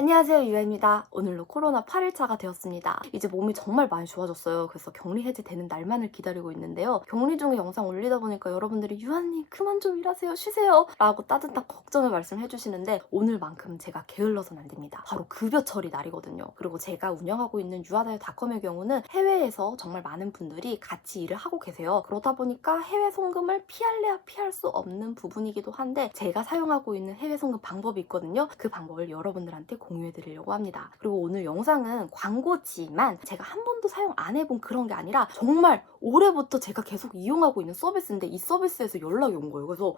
안녕하세요, 유아입니다. 오늘로 코로나 8일차가 되었습니다. 이제 몸이 정말 많이 좋아졌어요. 그래서 격리 해제되는 날만을 기다리고 있는데요. 격리 중에 영상 올리다 보니까 여러분들이 유아님 그만 좀 일하세요, 쉬세요 라고 따뜻한 걱정을 말씀해 주시는데 오늘만큼 제가 게을러서는 안 됩니다. 바로 급여 처리 날이거든요. 그리고 제가 운영하고 있는 유아다요닷컴의 경우는 해외에서 정말 많은 분들이 같이 일을 하고 계세요. 그러다 보니까 해외 송금을 피할래야 피할 수 없는 부분이기도 한데 제가 사용하고 있는 해외 송금 방법이 있거든요. 그 방법을 여러분들한테 공유해 드리려고 합니다. 그리고 오늘 영상은 광고지만 제가 한 번도 사용 안 해본 그런 게 아니라 정말 올해부터 제가 계속 이용하고 있는 서비스인데 이 서비스에서 연락이 온 거예요. 그래서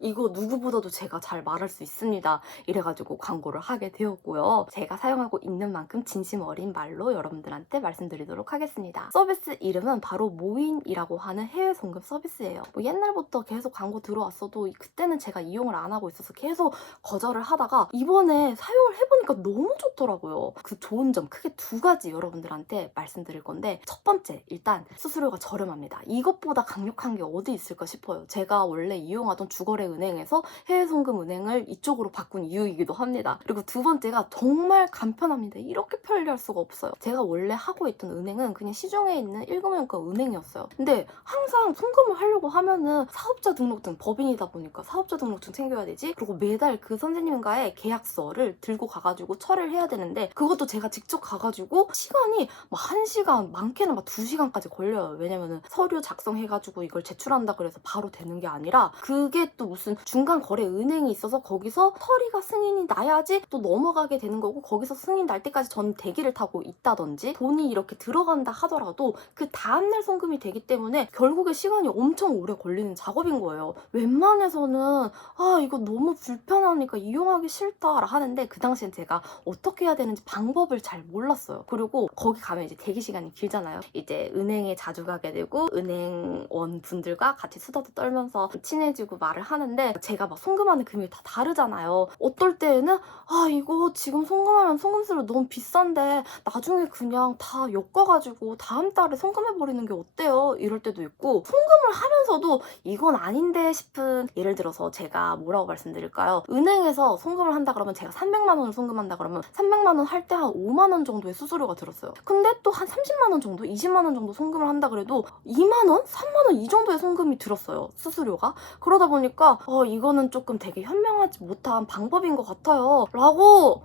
이거 누구보다도 제가 잘 말할 수 있습니다. 이래가지고 광고를 하게 되었고요. 제가 사용하고 있는 만큼 진심 어린 말로 여러분들한테 말씀드리도록 하겠습니다. 서비스 이름은 바로 모인이라고 하는 해외 송금 서비스예요. 옛날부터 계속 광고 들어왔어도 그때는 제가 이용을 안 하고 있어서 계속 거절을 하다가 이번에 사용을 해보니까 너무 좋더라고요. 그 좋은 점 크게 두 가지 여러분들한테 말씀드릴 건데 첫 번째, 일단 수수료가 저렴합니다. 이것보다 강력한 게 어디 있을까 싶어요. 제가 원래 이용하던 주거래 은행에서 해외 송금 은행을 이쪽으로 바꾼 이유이기도 합니다. 그리고 두 번째가 정말 간편합니다. 이렇게 편리할 수가 없어요. 제가 원래 하고 있던 은행은 그냥 시중에 있는 1금융권 은행이었어요. 근데 항상 송금을 하려고 하면은 사업자 등록증, 법인이다 보니까 사업자 등록증 챙겨야 되지. 그리고 매달 그 선생님과의 계약서를 들고 가가지고 처리를 해야 되는데 그것도 제가 직접 가가지고 시간이 막 1시간, 많게는 막 2시간까지 걸려요. 왜냐면은 서류 작성해가지고 이걸 제출한다 그래서 바로 되는 게 아니라 그게 또 무슨 중간 거래 은행이 있어서 거기서 처리가 승인이 나야지 또 넘어가게 되는 거고 거기서 승인 날 때까지 전 대기를 타고 있다든지 돈이 이렇게 들어간다 하더라도 그 다음날 송금이 되기 때문에 결국에 시간이 엄청 오래 걸리는 작업인 거예요. 웬만해서는 이거 너무 불편하니까 이용하기 싫다 하는데 그 당시엔 제가 어떻게 해야 되는지 방법을 잘 몰랐어요. 그리고 거기 가면 이제 대기 시간이 길잖아요. 이제 은행에 자주 가게 되고 은행원 분들과 같이 수다도 떨면서 친해지고 말을 하는데 제가 막 송금하는 금액이 다 다르잖아요. 어떨 때에는 이거 지금 송금하면 송금수료 너무 비싼데 나중에 그냥 다 엮어가지고 다음 달에 송금해버리는 게 어때요? 이럴 때도 있고 송금을 하면서도 이건 아닌데 싶은, 예를 들어서 제가 뭐라고 말씀드릴까요? 은행에서 송금을 한다 그러면 제가 300만 원을 송금한다 그러면 300만 원 할 때 한 5만 원 정도의 수수료가 들었어요. 근데 또 한 30만 원 정도, 20만 원 정도 송금을 한다 그래도 2만 원? 3만 원 이 정도의 송금이 들었어요. 수수료가. 그러다 보니까 이거는 조금 되게 현명하지 못한 방법인 것 같아요. 라고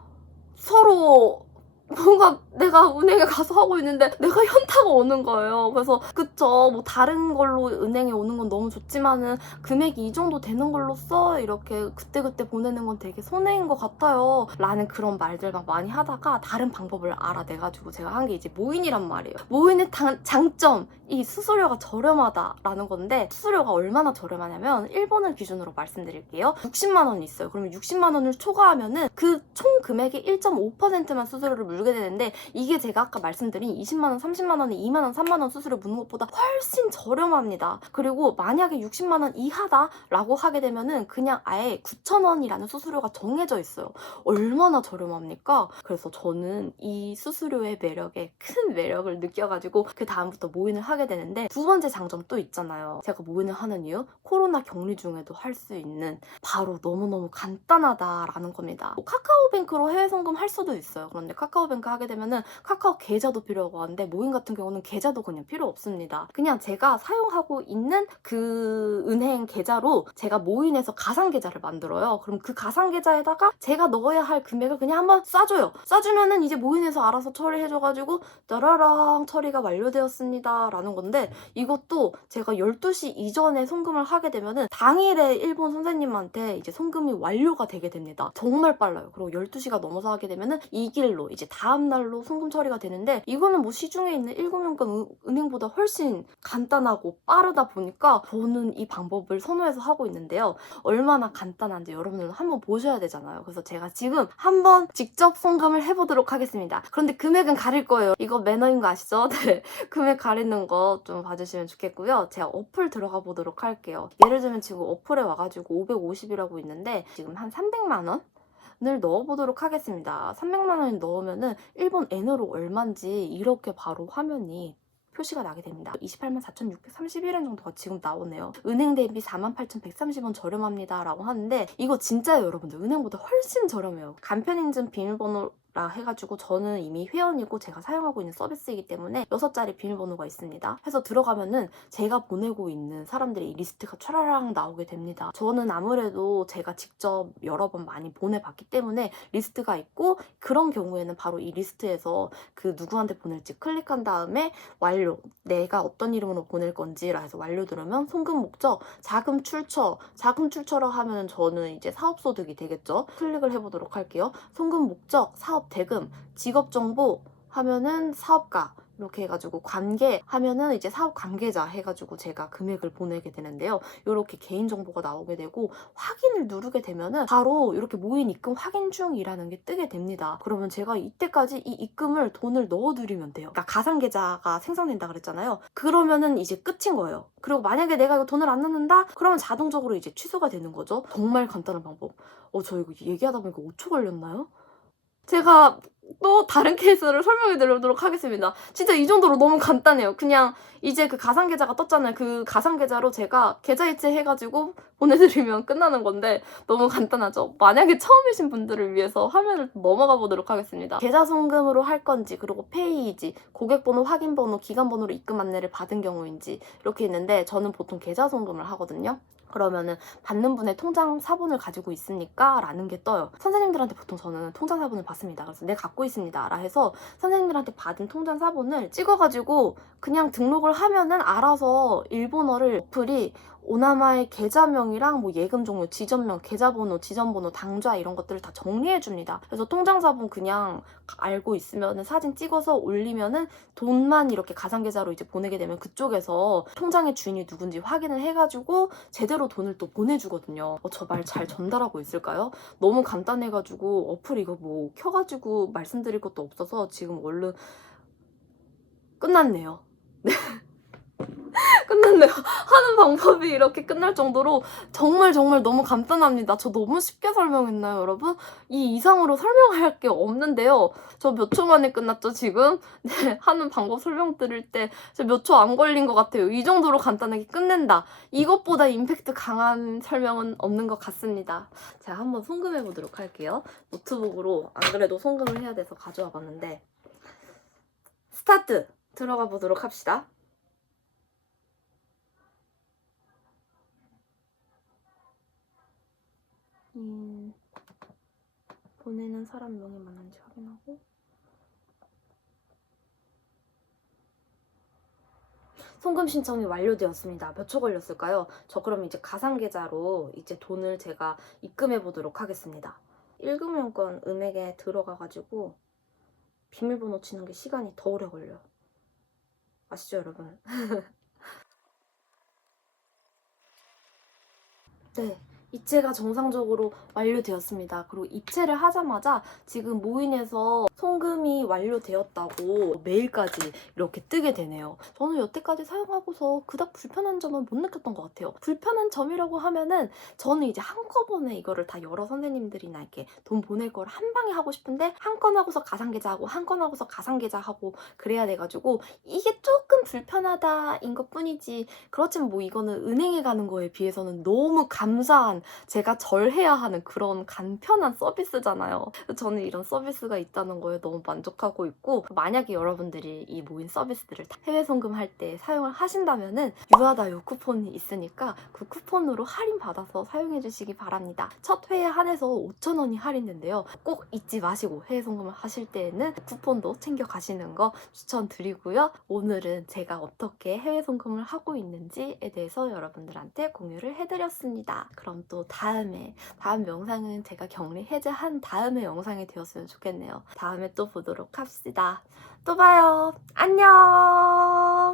서로 뭔가 내가 은행에 가서 하고 있는데 내가 현타가 오는 거예요. 그래서 그쵸, 뭐 다른 걸로 은행에 오는 건 너무 좋지만은 금액이 이 정도 되는 걸로써 이렇게 그때그때 보내는 건 되게 손해인 것 같아요 라는 그런 말들 막 많이 하다가 다른 방법을 알아내가지고 제가 한 게 이제 모인이란 말이에요. 모인의 장점, 이 수수료가 저렴하다라는 건데 수수료가 얼마나 저렴하냐면 일본을 기준으로 말씀드릴게요. 60만 원이 있어요. 그러면 60만 원을 초과하면은 그 총 금액의 1.5%만 수수료를 물게 되는데 이게 제가 아까 말씀드린 20만 원, 30만 원에 2만 원, 3만 원 수수료 묻는 것보다 훨씬 저렴합니다. 그리고 만약에 60만 원 이하다라고 하게 되면은 그냥 아예 9천 원이라는 수수료가 정해져 있어요. 얼마나 저렴합니까? 그래서 저는 이 수수료의 매력에 큰 매력을 느껴가지고 그 다음부터 모인을 하게 되는데 두 번째 장점 또 있잖아요. 제가 모인을 하는 이유? 코로나 격리 중에도 할 수 있는 바로 너무너무 간단하다라는 겁니다. 카카오뱅크로 해외 송금 할 수도 있어요. 그런데 카카오뱅크 하게 되면은 카카오 계좌도 필요하고 하는데 모인 같은 경우는 계좌도 그냥 필요 없습니다. 그냥 제가 사용하고 있는 그 은행 계좌로 제가 모인에서 가상 계좌를 만들어요. 그럼 그 가상 계좌에다가 제가 넣어야 할 금액을 그냥 한번 쏴줘요. 쏴주면은 이제 모인에서 알아서 처리해줘가지고 따라랑 처리가 완료되었습니다 라는 건데 이것도 제가 12시 이전에 송금을 하게 되면은 당일에 일본 선생님한테 이제 송금이 완료가 되게 됩니다. 정말 빨라요. 그리고 12시가 넘어서 하게 되면은 이 길로 이제 다음날로 송금 처리가 되는데 이거는 뭐 시중에 있는 1금융권 은행보다 훨씬 간단하고 빠르다 보니까 저는 이 방법을 선호해서 하고 있는데요. 얼마나 간단한지 여러분들도 한번 보셔야 되잖아요. 그래서 제가 지금 한번 직접 송금을 해보도록 하겠습니다. 그런데 금액은 가릴 거예요. 이거 매너인 거 아시죠? 네. 금액 가리는 거 좀 봐주시면 좋겠고요. 제가 어플 들어가 보도록 할게요. 예를 들면 지금 어플에 와가지고 550이라고 있는데 지금 한 300만 원? 을 넣어보도록 하겠습니다. 300만 원을 넣으면은 일본 엔으로 얼만지 이렇게 바로 화면이 표시가 나게 됩니다. 28만 4,631원 정도가 지금 나오네요. 은행 대비 48,130원 저렴합니다 라고 하는데 이거 진짜예요 여러분들. 은행보다 훨씬 저렴해요. 간편인증 비밀번호 라 해가지고 저는 이미 회원이고 제가 사용하고 있는 서비스이기 때문에 6자리 비밀번호가 있습니다. 해서 들어가면은 제가 보내고 있는 사람들의 이 리스트가 촤라랑 나오게 됩니다. 저는 아무래도 제가 직접 여러 번 많이 보내봤기 때문에 리스트가 있고 그런 경우에는 바로 이 리스트에서 그 누구한테 보낼지 클릭한 다음에 완료, 내가 어떤 이름으로 보낼 건지라 해서 완료 누르면 송금 목적, 자금 출처, 자금 출처라고 하면 저는 이제 사업소득이 되겠죠. 클릭을 해보도록 할게요. 송금 목적, 사업 대금, 직업 정보 하면은 사업가 이렇게 해가지고 관계 하면은 이제 사업 관계자 해가지고 제가 금액을 보내게 되는데요. 이렇게 개인 정보가 나오게 되고 확인을 누르게 되면은 바로 이렇게 모인 입금 확인 중이라는 게 뜨게 됩니다. 그러면 제가 이때까지 이 입금을 돈을 넣어드리면 돼요. 그러니까 가상 계좌가 생성된다 그랬잖아요. 그러면은 이제 끝인 거예요. 그리고 만약에 내가 이거 돈을 안 넣는다? 그러면 자동적으로 이제 취소가 되는 거죠. 정말 간단한 방법. 저 이거 얘기하다 보니까 5초 걸렸나요? 제가 또 다른 케이스를 설명해 드리도록 하겠습니다. 진짜 이 정도로 너무 간단해요. 그냥 이제 그 가상 계좌가 떴잖아요. 그 가상 계좌로 제가 계좌 이체해가지고 보내드리면 끝나는 건데 너무 간단하죠? 만약에 처음이신 분들을 위해서 화면을 넘어가 보도록 하겠습니다. 계좌 송금으로 할 건지 그리고 페이지, 고객번호, 확인번호, 기간번호로 입금 안내를 받은 경우인지 이렇게 있는데 저는 보통 계좌 송금을 하거든요. 그러면은 받는 분의 통장 사본을 가지고 있습니까? 라는 게 떠요. 선생님들한테 보통 저는 통장 사본을 받습니다. 그래서 네 갖고 있습니다. 라 해서 선생님들한테 받은 통장 사본을 찍어가지고 그냥 등록을 하면은 알아서 일본어를 어플이 오나마의 계좌명이랑 뭐 예금 종류, 지점명, 계좌번호, 지점번호, 당좌 이런 것들을 다 정리해 줍니다. 그래서 통장 사본 그냥 알고 있으면은 사진 찍어서 올리면은 돈만 이렇게 가상 계좌로 이제 보내게 되면 그쪽에서 통장의 주인이 누군지 확인을 해가지고 제대로 돈을 또 보내주거든요. 저 말 잘 전달하고 있을까요? 너무 간단해가지고 어플 이거 뭐 켜가지고 말씀드릴 것도 없어서 지금 얼른 끝났네요. 네. 끝났네요. 하는 방법이 이렇게 끝날 정도로 정말 너무 간단합니다. 저 너무 쉽게 설명했나요, 여러분? 이 이상으로 설명할 게 없는데요. 저 몇 초 만에 끝났죠, 지금? 네, 하는 방법 설명드릴 때 저 몇 초 안 걸린 것 같아요. 이 정도로 간단하게 끝낸다. 이것보다 임팩트 강한 설명은 없는 것 같습니다. 제가 한번 송금해 보도록 할게요. 노트북으로 안 그래도 송금을 해야 돼서 가져와 봤는데 스타트! 들어가 보도록 합시다. 보내는 사람 명이 맞는지 확인하고 송금 신청이 완료되었습니다. 몇 초 걸렸을까요? 저 그럼 이제 가상 계좌로 이제 돈을 제가 입금해 보도록 하겠습니다. 1금융권 은행에 들어가가지고 비밀번호 치는 게 시간이 더 오래 걸려요. 아시죠, 여러분? 네. 입체가 정상적으로 완료되었습니다. 그리고 입체를 하자마자 지금 모인에서 송금이 완료되었다고 메일까지 이렇게 뜨게 되네요. 저는 여태까지 사용하고서 그닥 불편한 점은 못 느꼈던 것 같아요. 불편한 점이라고 하면은 저는 이제 한꺼번에 이거를 다 여러 선생님들이나 이렇게 돈 보낼 걸 한 방에 하고 싶은데 한 건 하고서 가상계좌하고 한 건 하고서 가상계좌하고 그래야 돼가지고 이게 조금 불편하다인 것 뿐이지 그렇지만 뭐 이거는 은행에 가는 거에 비해서는 너무 감사한 제가 절해야 하는 그런 간편한 서비스잖아요. 저는 이런 서비스가 있다는 거에 너무 만족하고 있고 만약에 여러분들이 이 모인 서비스들을 해외 송금할 때 사용을 하신다면은 유하다요 쿠폰이 있으니까 그 쿠폰으로 할인 받아서 사용해 주시기 바랍니다. 첫 회에 한해서 5,000원이 할인된대요. 꼭 잊지 마시고 해외 송금을 하실 때에는 쿠폰도 챙겨 가시는 거 추천드리고요. 오늘은 제가 어떻게 해외 송금을 하고 있는지에 대해서 여러분들한테 공유를 해드렸습니다. 그럼 또 다음 영상은 제가 격리 해제한 다음에 영상이 되었으면 좋겠네요. 다음에 또 보도록 합시다. 또 봐요. 안녕.